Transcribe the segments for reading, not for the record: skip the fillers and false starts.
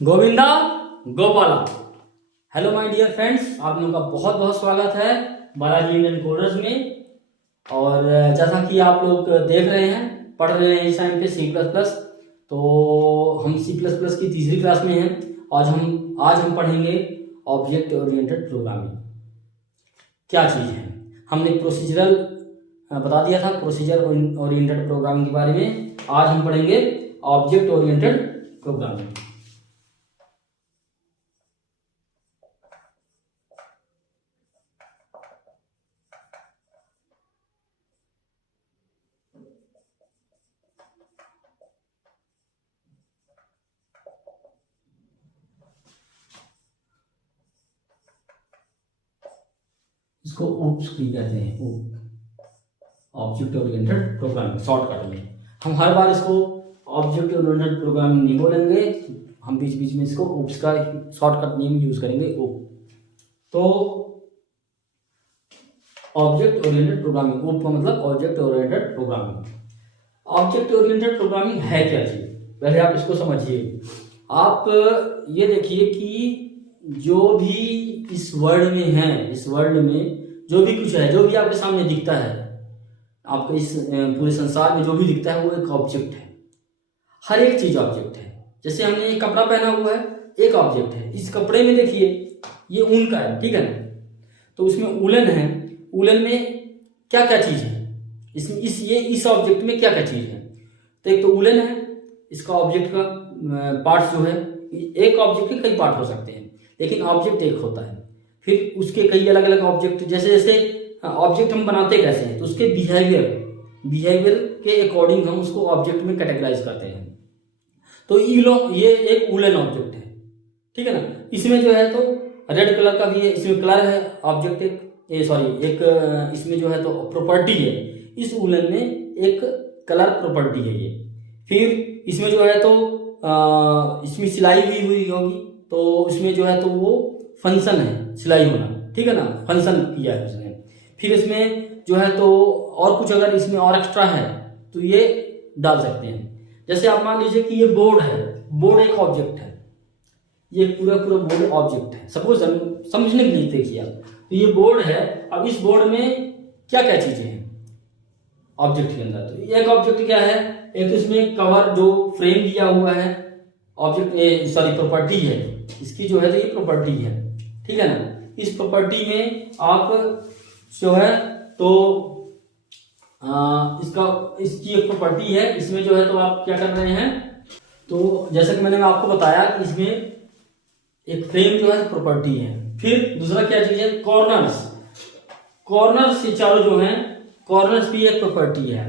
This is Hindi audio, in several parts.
Govinda Gopala. Hello my dear friends, आप लोगों का बहुत बहुत स्वागत है बालाजी इंडियन कोडर्स में। और जैसा कि आप लोग देख रहे हैं, पढ़ रहे हैं इस टाइम पे सी प्लस प्लस। तो हम सी प्लस प्लस की तीसरी क्लास में हैं। आज हम पढ़ेंगे ऑब्जेक्ट ओरिएंटेड प्रोग्रामिंग क्या चीज़ है। हमने प्रोसीजरल बता दिया था, प्रोसीजर ओरिएंटेड प्रोग्रामिंग के बारे में। आज हम पढ़ेंगे ऑब्जेक्ट ओरिएंटेड प्रोग्रामिंग। इसको ओप्स भी कहते हैं, ऑब्जेक्ट ओरिएंटेड प्रोग्रामिंग शॉर्टकट में। हम हर बार इसको ऑब्जेक्ट ओरिएंटेड प्रोग्रामिंग नहीं बोलेंगे, हम बीच बीच में इसको ओप्स का शॉर्टकट नेम यूज करेंगे, ओप। तो ऑब्जेक्ट ओरिएंटेड प्रोग्रामिंग, ओप का मतलब object oriented programming. Object oriented programming है क्या चीज, पहले आप इसको समझिए। आप ये देखिए कि जो भी इस वर्ल्ड में है, इस वर्ल्ड में जो भी कुछ है, जो भी आपके सामने दिखता है, आपको इस पूरे संसार में जो भी दिखता है वो एक ऑब्जेक्ट है। हर एक चीज ऑब्जेक्ट है। जैसे हमने एक कपड़ा पहना हुआ है, एक ऑब्जेक्ट है। इस कपड़े में देखिए ये ऊन का है, ठीक है ना। तो उसमें उलन है, उलन में क्या क्या चीज है, इस ऑब्जेक्ट में क्या क्या चीज है। तो एक तो उलन है, इसका ऑब्जेक्ट का पार्ट्स जो है, एक ऑब्जेक्ट के कई पार्ट हो सकते हैं, लेकिन ऑब्जेक्ट एक होता है। फिर उसके कई अलग अलग ऑब्जेक्ट, जैसे जैसे ऑब्जेक्ट हम बनाते कैसे हैं, तो उसके बिहेवियर के अकॉर्डिंग हम उसको ऑब्जेक्ट में कैटेगराइज करते हैं। तो ये एक वुलन ऑब्जेक्ट है, ठीक है ना। इसमें जो है तो रेड कलर का भी है, इसमें कलर है ऑब्जेक्ट एक इसमें जो है तो प्रॉपर्टी है। इस वुलन में एक कलर प्रॉपर्टी है ये। फिर इसमें जो है तो इसमें सिलाई भी हुई होगी, तो इसमें जो है तो वो फंक्शन है सिलाई होना, ठीक है ना, फंक्शन किया है उसने। फिर इसमें जो है तो और कुछ अगर इसमें और एक्स्ट्रा है तो ये डाल सकते हैं। जैसे आप मान लीजिए कि ये बोर्ड है, बोर्ड एक ऑब्जेक्ट है, ये पूरा पूरा बोर्ड ऑब्जेक्ट है। सपोज समझने के लिए देखिए आप, तो ये बोर्ड है। अब इस बोर्ड में क्या क्या चीजें हैं ऑब्जेक्ट के अंदर, तो एक ऑब्जेक्ट क्या है, एक तो इसमें कवर जो फ्रेम दिया हुआ है, ऑब्जेक्ट सॉरी प्रॉपर्टी है इसकी, जो है तो ये प्रॉपर्टी है, ठीक है ना। इस प्रॉपर्टी में आप जो है तो इसकी एक प्रॉपर्टी है, इसमें जो है तो आप क्या कर रहे हैं, तो जैसा कि मैंने आपको बताया कि इसमें एक फ्रेम जो है प्रॉपर्टी है। फिर दूसरा क्या चीज है, कॉर्नर्स ये चारों जो हैं, कॉर्नर्स भी एक प्रॉपर्टी है।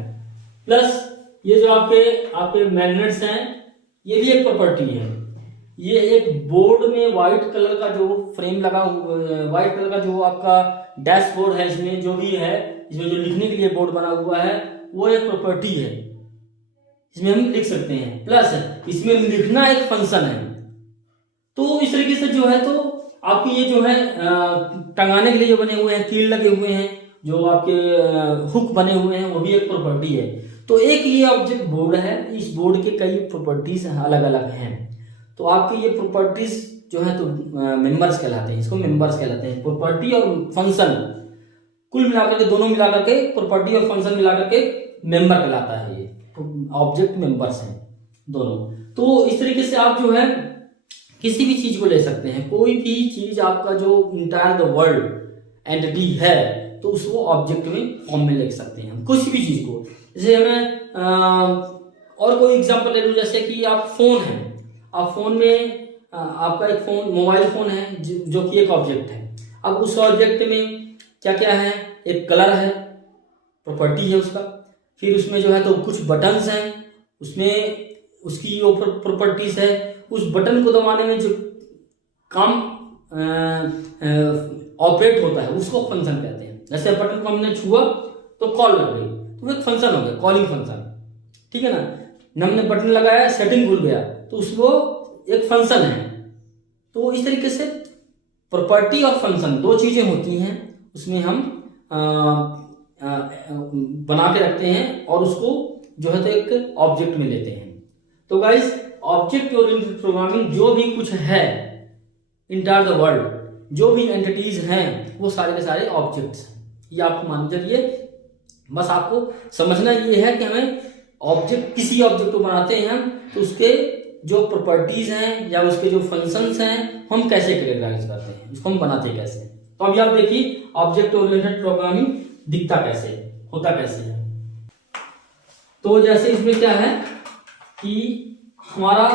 प्लस ये जो आपके मैग्नेट्स हैं, ये भी एक प्रॉपर्टी है। ये एक बोर्ड में व्हाइट कलर का जो फ्रेम लगा हुआ, व्हाइट कलर का जो आपका डैशबोर्ड है, इसमें जो भी है, इसमें जो लिखने के लिए बोर्ड बना हुआ है, वो एक प्रॉपर्टी है, इसमें हम लिख सकते हैं। प्लस इसमें लिखना एक फंक्शन है। तो इस तरीके से जो है तो आपकी ये जो है टंगाने के लिए जो बने हुए हैं, कील लगे हुए हैं, जो आपके हुक बने हुए हैं, वो भी एक प्रॉपर्टी है। तो एक ये ऑब्जेक्ट बोर्ड है, इस बोर्ड के कई प्रॉपर्टीज अलग अलग हैं। तो आपकी ये प्रॉपर्टीज जो है तो मेंबर्स कहलाते हैं, इसको मेंबर्स कहलाते हैं। प्रॉपर्टी और फंक्शन कुल मिलाकर के, दोनों मिलाकर के, प्रॉपर्टी और फंक्शन मिलाकर के मेंबर कहलाता है। ये ऑब्जेक्ट मेंबर्स हैं दोनों। तो इस तरीके से आप जो है किसी भी चीज को ले सकते हैं, कोई भी चीज आपका जो इंटायर द वर्ल्ड एंटिटी है, तो उसको ऑब्जेक्ट में फॉर्म में लिख सकते हैं हम किसी भी चीज को। जैसे हमें और कोई एग्जांपल ले लूं, जैसे कि आप फोन है, आप फोन में आपका एक फोन मोबाइल फोन है जो कि एक ऑब्जेक्ट है। अब उस ऑब्जेक्ट में क्या क्या है, एक कलर है, प्रॉपर्टी है उसका। फिर उसमें जो है तो कुछ बटन्स हैं, उसमें उसकी वो प्रॉपर्टीज है। उस बटन को दबाने में जो काम ऑपरेट होता है उसको फंक्शन कहते हैं। जैसे बटन को हमने छुआ तो कॉल लग गई, तो एक फंक्शन हो गया, कॉलिंग फंक्शन, ठीक है ना। हमने बटन लगाया, सेटिंग भूल गया, तो उसको एक फंक्शन है। तो इस तरीके से प्रॉपर्टी और फंक्शन दो चीजें होती हैं, उसमें हम बना के रखते हैं और उसको जो है तो एक ऑब्जेक्ट में लेते हैं। तो गाइस ऑब्जेक्ट ओरिएंटेड प्रोग्रामिंग जो भी कुछ है इंटायर द वर्ल्ड, जो भी एंटिटीज हैं वो सारे के सारे ऑब्जेक्ट्स हैं। ये आपको मान चलिए, बस आपको समझना ये है कि हमें ऑब्जेक्ट, किसी ऑब्जेक्ट को बनाते हैं हम तो उसके जो प्रॉपर्टीज हैं या उसके जो फंक्शंस हैं हम कैसे कैरेक्टराइज करते हैं, उसको हम बनाते कैसे हैं। तो अभी आप देखिए ऑब्जेक्ट ओरिएंटेड प्रोग्रामिंग दिखता कैसे, होता कैसे है। तो जैसे इसमें क्या है कि हमारा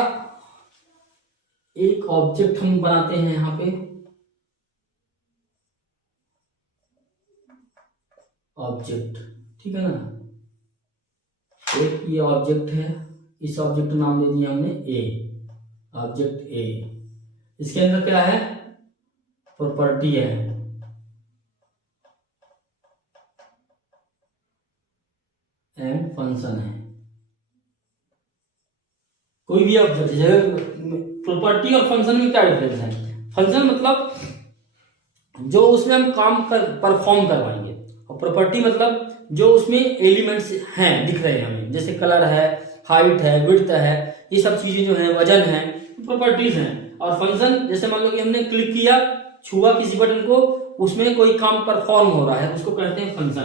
एक ऑब्जेक्ट हम बनाते हैं यहां पे, ऑब्जेक्ट, ठीक है ना, एक ये ऑब्जेक्ट है, इस ऑब्जेक्ट का नाम दे दिया हमने ए, ऑब्जेक्ट ए। इसके अंदर क्या है, प्रॉपर्टी है एंड फंक्शन है। कोई भी ऑब्जेक्ट है, प्रॉपर्टी और फंक्शन में क्या डिफरेंस है? फंक्शन मतलब जो उसमें हम काम कर परफॉर्म करवाएंगे, और प्रॉपर्टी मतलब जो उसमें एलिमेंट्स हैं दिख रहे हैं हमें, जैसे कलर है, हाइट है, विड्थ है, ये सब चीजें जो है, वजन है, प्रॉपर्टीज हैं। और फंक्शन जैसे मान लो कि हमने क्लिक किया, छुआ किसी बटन को, उसमें कोई काम परफॉर्म हो रहा है, उसको कहते हैं फंक्शन।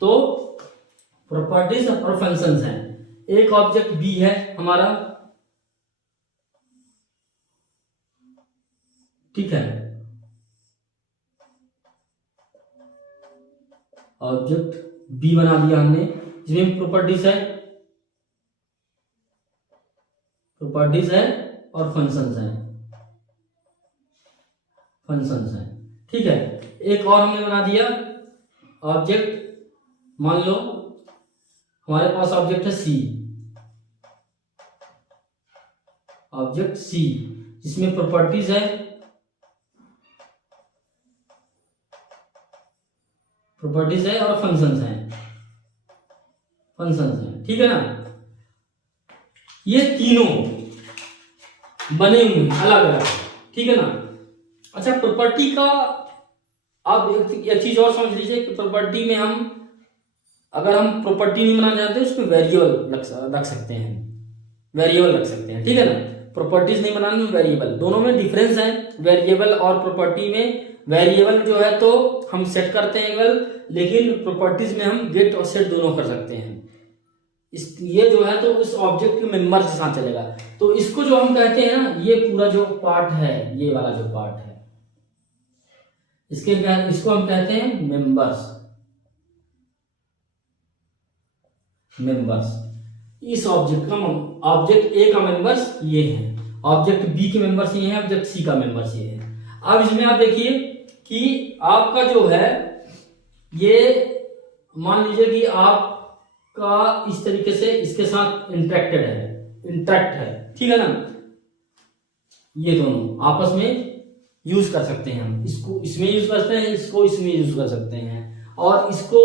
तो प्रॉपर्टीज और फंक्शंस हैं। एक ऑब्जेक्ट बी है हमारा, ठीक है, ऑब्जेक्ट बी बना दिया हमने, जिसमें प्रॉपर्टीज है और फंक्शंस हैं, ठीक है। एक और हमने बना दिया ऑब्जेक्ट, मान लो हमारे पास ऑब्जेक्ट है सी, ऑब्जेक्ट सी जिसमें प्रॉपर्टीज है और फंक्शंस हैं, ठीक है ना। ये तीनों बने हुए अलग अलग, ठीक है ना। अच्छा, प्रॉपर्टी का आप एक चीज और समझ लीजिए कि प्रॉपर्टी में हम, अगर हम प्रॉपर्टी नहीं बनाना चाहते उसमें वेरिएबल रख सकते हैं, ठीक है ना। प्रॉपर्टीज नहीं बनाने में वेरिएबल, दोनों में डिफरेंस है। वेरिएबल और प्रॉपर्टी में वेरिएबल जो है तो हम सेट करते हैं केवल, लेकिन प्रॉपर्टीज में हम गेट और सेट दोनों कर सकते हैं। ये जो है तो इस ऑब्जेक्ट के मेंबर के साथ चलेगा। तो इसको जो हम कहते हैं ना, ये पूरा जो पार्ट है, ये वाला जो पार्ट है, इसको हम कहते हैं मेंबर्स। इस ऑब्जेक्ट का, ऑब्जेक्ट ए का मेंबर्स ये हैं, ऑब्जेक्ट बी के मेंबर्स ये हैं, ऑब्जेक्ट सी का मेंबर्स ये है। अब इसमें आप देखिए कि आपका जो है, ये मान लीजिए कि आपका इस तरीके से इसके साथ इंटरेक्ट है, ठीक है ना। ये दोनों आपस में यूज कर सकते हैं, हम इसको इसमें यूज कर सकते हैं, इसको इसमें यूज कर सकते हैं, और इसको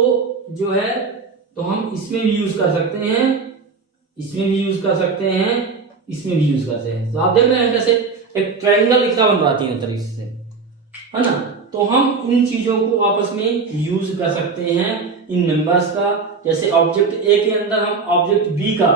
जो है तो हम इसमें भी यूज कर सकते हैं, इसमें भी यूज कर सकते हैं, इसमें भी यूज करते हैं। तो आप देख रहे हैं कैसे एक ट्रायंगल लिखा बन रहा है तरीके से, है ना। तो हम इन चीजों को आपस में यूज कर सकते हैं, इन मेंबर्स का। जैसे ऑब्जेक्ट ए के अंदर हम ऑब्जेक्ट बी का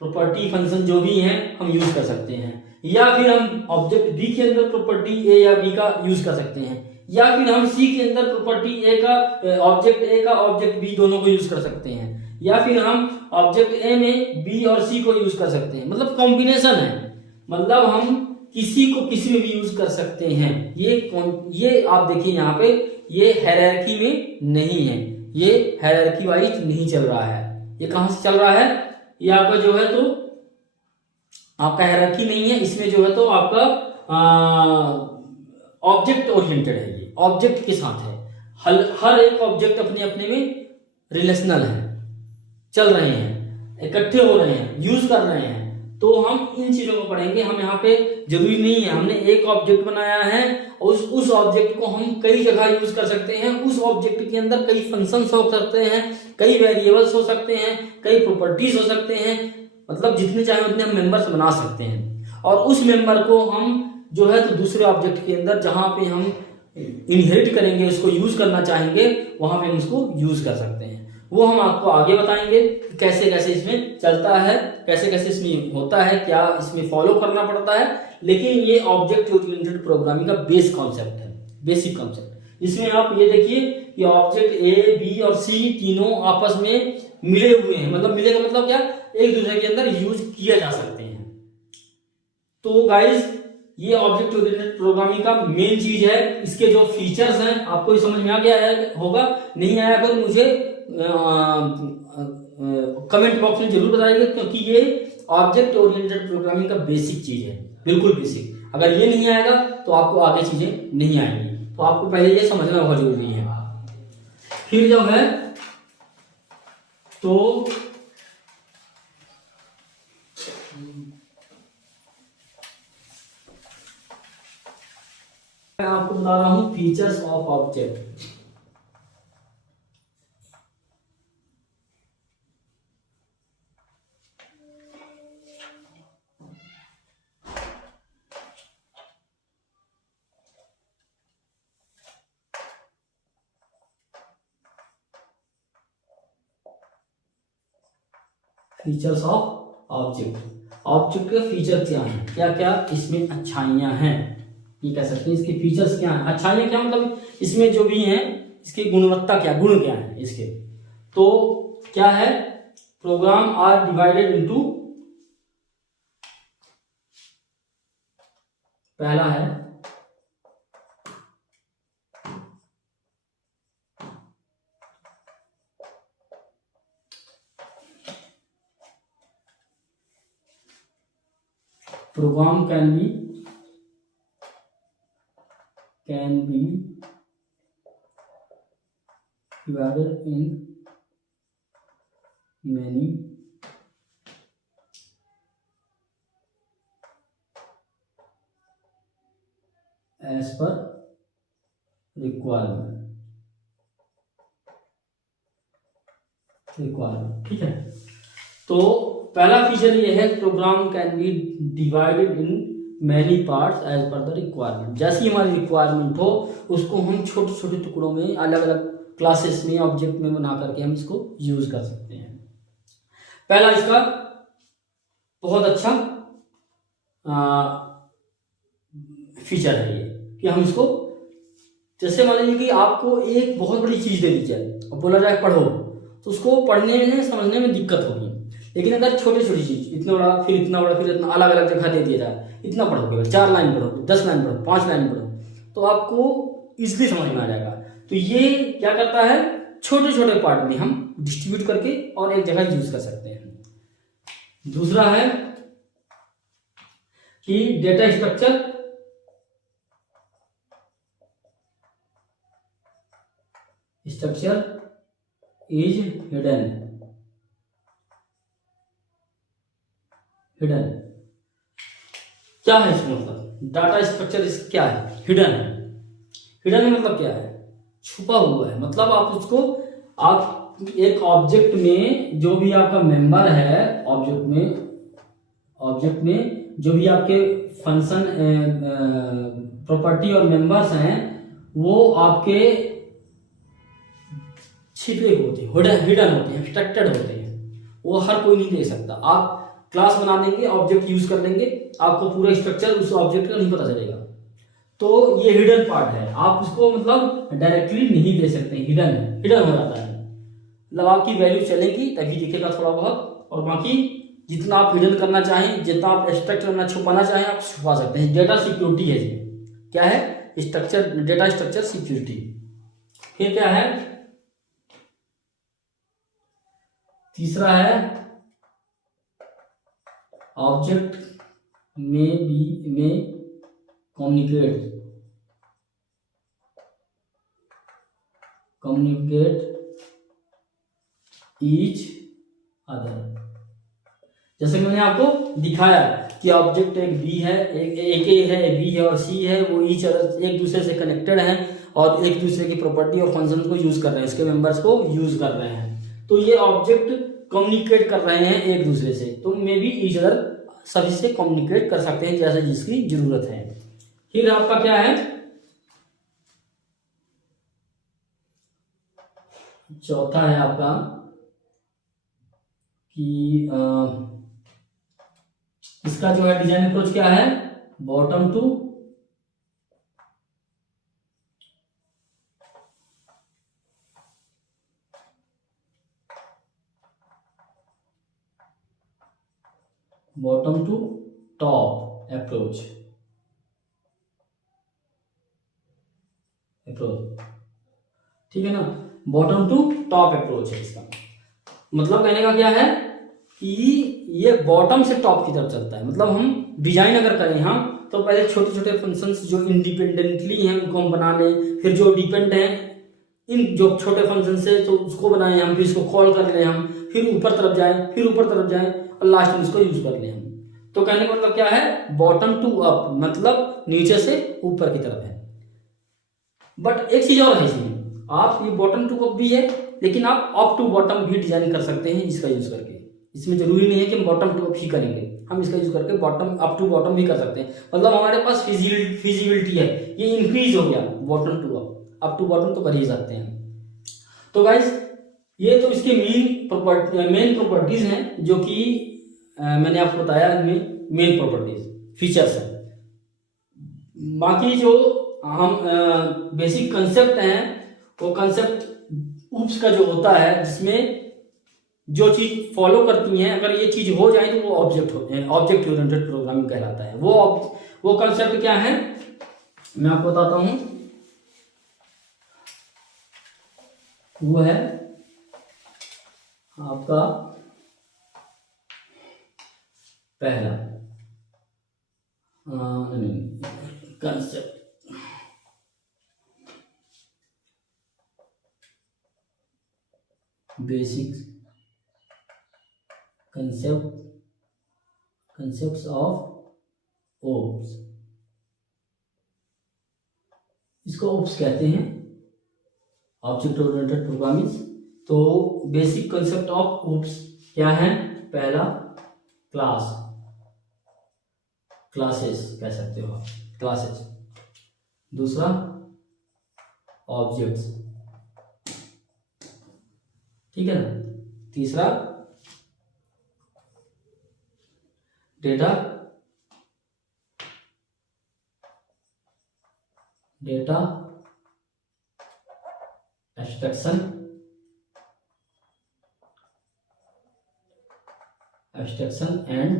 प्रॉपर्टी फंक्शन जो भी है हम यूज कर सकते हैं, या फिर हम ऑब्जेक्ट बी के अंदर प्रॉपर्टी ए या बी का यूज कर सकते हैं, या फिर हम सी के अंदर प्रॉपर्टी ए का, ऑब्जेक्ट बी दोनों को यूज कर सकते हैं, या फिर हम ऑब्जेक्ट ए में बी और सी को यूज कर सकते हैं। मतलब कॉम्बिनेशन है, मतलब हम किसी को किसी में भी यूज कर सकते हैं। ये आप देखिए यहाँ पे, ये हायरार्की में नहीं है, ये हायरार्की वाइज नहीं चल रहा है। ये कहां से चल रहा है? ये आपका जो है तो आपका हायरार्की नहीं है, इसमें जो है तो आपका ऑब्जेक्ट ओरिएंटेड है। ये ऑब्जेक्ट के साथ है, हर एक ऑब्जेक्ट अपने अपने में रिलेशनल है, चल रहे हैं, इकट्ठे हो रहे हैं, यूज कर रहे हैं। तो हम इन चीजों को पढ़ेंगे। हम यहाँ पे जरूरी नहीं है, हमने एक ऑब्जेक्ट बनाया है और उस ऑब्जेक्ट को हम कई जगह यूज कर सकते हैं। उस ऑब्जेक्ट के अंदर कई फंक्शंस हो सकते हैं, कई वेरिएबल्स हो सकते हैं, कई प्रॉपर्टीज हो सकते हैं, मतलब जितने चाहे उतने हम मेंबर्स बना सकते हैं। और उस मेंबर को हम जो है तो दूसरे ऑब्जेक्ट के अंदर जहां पे हम इनहेरिट करेंगे, उसको यूज करना चाहेंगे, वहां पे हम उसको यूज कर सकते हैं। वो हम आपको आगे बताएंगे कि कैसे कैसे इसमें चलता है, कैसे कैसे इसमें होता है, क्या इसमें फॉलो करना पड़ता है। लेकिन ये ऑब्जेक्ट ओरिएंटेड प्रोग्रामिंग का बेस कॉन्सेप्ट है, बेसिक कॉन्सेप्ट। इसमें आप ये देखिए कि ऑब्जेक्ट ए, बी और सी तीनों आपस में मिले हुए हैं। मतलब मिले का मतलब क्या, एक दूसरे के अंदर यूज किया जा सकते हैं। तो गाइस ये ऑब्जेक्ट ओरिएंटेड प्रोग्रामिंग का मेन चीज है। इसके जो फीचर्स हैं आपको समझ में आ गया होगा, नहीं आया अगर मुझे कमेंट बॉक्स में जरूर बताइएगा, क्योंकि ये ऑब्जेक्ट ओरिएंटेड प्रोग्रामिंग का बेसिक चीज है, बिल्कुल बेसिक। अगर ये नहीं आएगा तो आपको आगे चीजें नहीं आएंगी, तो आपको पहले ये समझना बहुत जरूरी है। फिर जो है तो मैं आपको बता रहा हूं features of object. Features of object, object के फीचर क्या हैं, क्या क्या इसमें अच्छाइयां हैं, ये कह सकते हैं इसके फीचर्स क्या हैं। अच्छाइयां क्या मतलब इसमें जो भी हैं इसकी गुणवत्ता क्या, गुण क्या है इसके। तो क्या है, प्रोग्राम आर डिवाइडेड इनटू, पहला है program can be divided in many as per requirement, ठीक है। तो पहला फीचर ये है program can be divided in many parts as per the requirement. जैसी हमारी रिक्वायरमेंट हो उसको हम छोटे छोटे टुकड़ों में अलग अलग क्लासेस में ऑब्जेक्ट में बना करके हम इसको यूज कर सकते हैं। पहला इसका बहुत अच्छा फीचर है ये कि हम इसको, जैसे मान लीजिए कि आपको एक बहुत बड़ी चीज दे दी जाए और बोला जाए पढ़ो, तो उसको पढ़ने में समझने में दिक्कत होगी। लेकिन अगर छोटी छोटी चीज, इतना बड़ा फिर इतना बड़ा फिर इतना अलग अलग जगह दे दिया जाए, इतना पढ़ो, केवल 4 लाइन पढ़ो, 10 लाइन पढ़ो, 5 लाइन पढ़ो, तो आपको इजीली समझ में आ जाएगा। तो ये क्या करता है, छोटे छोटे पार्ट में हम डिस्ट्रीब्यूट करके और एक जगह यूज कर सकते हैं। दूसरा है कि डेटा स्ट्रक्चर इज हिडन। क्या है इसका मतलब, डाटा स्ट्रक्चर क्या है, हिडन है। हिडन मतलब क्या है, छुपा हुआ है। मतलब आप उसको, आप एक ऑब्जेक्ट में जो भी आपका मेंबर है, ऑब्जेक्ट में जो भी आपके फंक्शन प्रॉपर्टी और मेंबर्स हैं, वो आपके छिपे होते हैं, हिडन होते हैं, एक्सट्रैक्टेड होते हैं, वो हर कोई नहीं देख सकता। आप क्लास बना देंगे, ऑब्जेक्ट यूज कर लेंगे, आपको पूरा स्ट्रक्चर उस ऑब्जेक्ट का नहीं पता चलेगा। तो ये हिडन पार्ट है, आप उसको मतलब डायरेक्टली नहीं दे सकते, हिडन है, हिडन हो जाता है। मतलब आपकी वैल्यू चलेगी तभी दिखेगा थोड़ा बहुत, और बाकी जितना आप हिडन करना चाहें, जितना आप एक्सट्रैक्ट करना, छुपाना चाहें, आप छुपा सकते हैं। डेटा सिक्योरिटी है इसमें। क्या है, स्ट्रक्चर, डेटा स्ट्रक्चर सिक्योरिटी। फिर क्या है, तीसरा है ऑब्जेक्ट में कम्युनिकेट ईच अदर। जैसे कि मैंने आपको दिखाया कि ऑब्जेक्ट एक बी है, एक ए है, बी है और सी है, वो ईच अदर एक दूसरे से कनेक्टेड हैं और एक दूसरे की प्रॉपर्टी और फंक्शन को यूज कर रहे हैं, इसके मेंबर्स को यूज कर रहे हैं। तो ये ऑब्जेक्ट कम्युनिकेट कर रहे हैं एक दूसरे से, तो मे भी ईच अदर सभी से कम्युनिकेट कर सकते हैं जैसे जिसकी जरूरत है। फिर आपका क्या है, चौथा है आपका कि इसका जो है डिजाइन अप्रोच क्या है, बॉटम टू टॉप अप्रोच ठीक है ना। बॉटम टू टॉप अप्रोच है इसका मतलब। कहने का क्या है कि ये बॉटम से टॉप की तरफ चलता है। मतलब हम डिजाइन अगर करें हम तो पहले छोटे छोटे फंक्शंस जो इंडिपेंडेंटली हैं उनको हम बना लें, फिर जो डिपेंड हैं इन जो छोटे फंक्शन से तो उसको बनाएं हम, फिर इसको कॉल कर लें हम, फिर ऊपर तरफ जाएं, फिर ऊपर तरफ जाएं और लास्ट में इसको यूज कर लें हम। तो कहने का मतलब क्या है, बॉटम टू अप मतलब नीचे से ऊपर की तरफ है। बट एक चीज और है इसमें, आप ये बॉटम टू अप भी है लेकिन आप अप टू बॉटम भी डिजाइन कर सकते हैं इसका यूज करके। इसमें जरूरी नहीं है कि हम बॉटम टू अप ही करेंगे, हम इसका यूज करके बॉटम अप टू बॉटम भी कर सकते हैं। मतलब हमारे पास फिजिबिलिटी है, ये इंक्रीज हो गया bottom to up to bottom तो कर ही सकते हैं। तो गाइस ये तो इसके मेन प्रॉपर्टीज हैं जो कि मैंने आपको बताया, इनमें मेन प्रॉपर्टीज फीचर्स हैं। बाकी जो हम बेसिक कंसेप्ट हैं वो कंसेप्ट ऊप्स का जो होता है, जिसमें जो चीज फॉलो करती हैं अगर ये चीज हो जाए तो वो ऑब्जेक्ट ओरिएंटेड प्रोग्रामिंग कहलाता है। वो कंसेप्ट क्या है मैं आपको बताता हूं। वो है आपका पहला concept basic concepts of OOPS. इसको ओप्स कहते हैं, ऑब्जेक्ट ओरिएंटेड प्रोग्रामिंग। तो बेसिक कंसेप्ट ऑफ ओप्स क्या है, पहला क्लासेस कह सकते हो आप, क्लासेस। दूसरा ऑब्जेक्ट्स, ठीक है ना। तीसरा डेटा एब्स्ट्रैक्शन एंड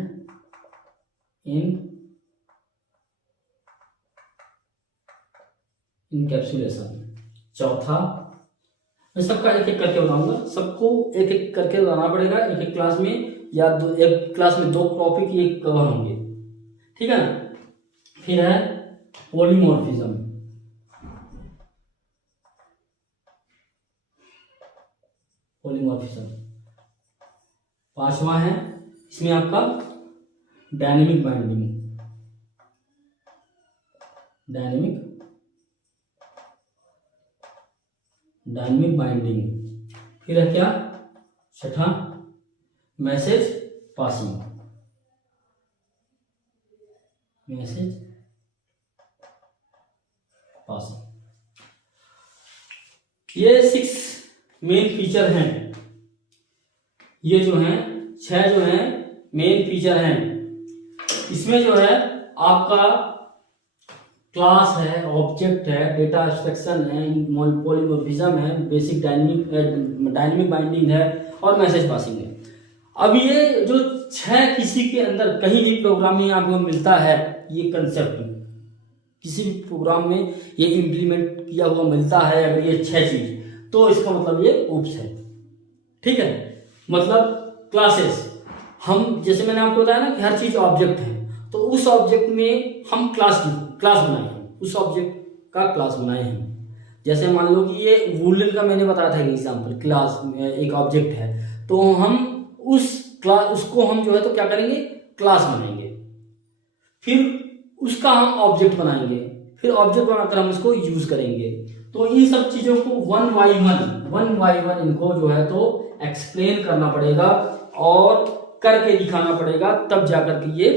इनकैप्सुलेशन। चौथा, मैं सबका एक एक करके बताऊंगा, सबको एक एक करके बताना पड़ेगा। एक एक क्लास में या एक क्लास में 2 टॉपिक ये कवर होंगे, ठीक है ना। फिर है पॉलीमॉर्फिज्म, पांचवा है इसमें आपका डायनेमिक बाइंडिंग। फिर है क्या, छठा मैसेज पासिंग। ये 6 मेन फीचर हैं। ये जो हैं 6 जो हैं मेन फीचर हैं। इसमें जो है आपका क्लास है, ऑब्जेक्ट है, डेटा एब्स्ट्रैक्शन है, पॉलीमॉर्फिज्म है, बेसिक डायनेमिक बाइंडिंग है और मैसेज पासिंग है। अब ये जो 6 किसी के अंदर कहीं भी प्रोग्रामिंग आपको मिलता है, ये कंसेप्ट किसी भी प्रोग्राम में ये इम्प्लीमेंट किया हुआ मिलता है अगर ये 6 चीज, तो इसका मतलब ये ओप्स है, ठीक है। मतलब क्लासेस, हम जैसे मैंने आपको बताया ना कि हर चीज ऑब्जेक्ट है, तो उस ऑब्जेक्ट में हम क्लास बनाए हैं, उस ऑब्जेक्ट का क्लास बनाए हैं। जैसे मान लो कि ये वुलन का मैंने बताया था एग्जांपल, क्लास एक ऑब्जेक्ट है, तो हम उसको हम जो है तो क्या करेंगे, क्लास बनाएंगे, फिर उसका हम ऑब्जेक्ट बनाएंगे, फिर ऑब्जेक्ट बनाकर हम इसको यूज करेंगे। तो इन सब चीजों को वन बाई वन इनको जो है तो एक्सप्लेन करना पड़ेगा और करके दिखाना पड़ेगा, तब जाकर के ये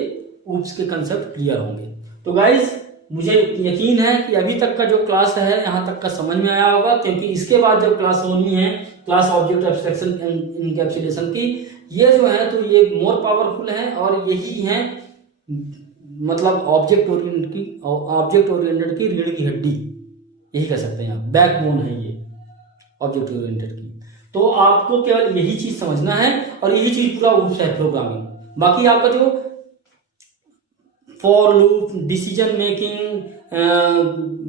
ऊप्स के कंसेप्ट क्लियर होंगे। तो गाइस मुझे यकीन है कि अभी तक का जो क्लास है यहाँ तक का समझ में आया होगा, क्योंकि इसके बाद जब क्लास होनी है क्लास ऑब्जेक्ट एब्स्ट्रैक्शन इनकैप्सुलेशन की, ये जो है तो ये मोर पावरफुल है और यही है मतलब ऑब्जेक्ट ओरिएंटेड की रीढ़ की हड्डी, यही कह सकते हैं आप, बैकबोन है ये ऑब्जेक्ट ओरिएंटेड की। तो आपको केवल यही चीज समझना है और यही चीज पूरा रूप है प्रोग्रामिंग। बाकी आपका जो फॉर लूप, डिसीजन मेकिंग,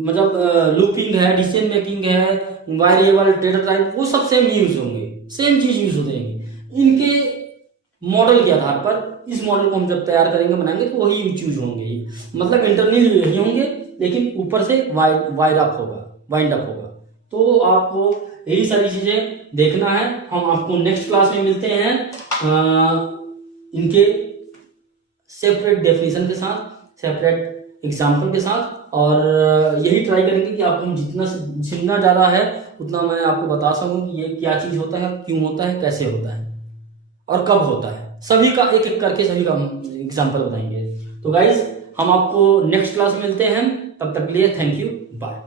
मतलब लूपिंग है, डिसीजन मेकिंग है, वेरिएबल, डेटा टाइप, वो सब सेम यूज होंगे, सेम चीज यूज होते हैं। इनके मॉडल के आधार पर इस मॉडल को हम जब तैयार करेंगे, बनाएंगे, तो वही यूज होंगे, मतलब इंटरनली यही होंगे, लेकिन ऊपर से वाइड अप होगा। तो आपको यही सारी चीजें देखना है। हम आपको नेक्स्ट क्लास में मिलते हैं इनके सेपरेट डेफिनेशन के साथ, सेपरेट एग्जाम्पल के साथ, और यही ट्राई करेंगे कि आपको जितना ज़्यादा है उतना मैं आपको बता सकूं कि ये क्या चीज़ होता है, क्यों होता है, कैसे होता है और कब होता है। सभी का एक एक करके सभी का एग्जाम्पल बताएंगे। तो गाइज हम आपको नेक्स्ट क्लास में मिलते हैं, तब तक के लिए थैंक यू, बाय।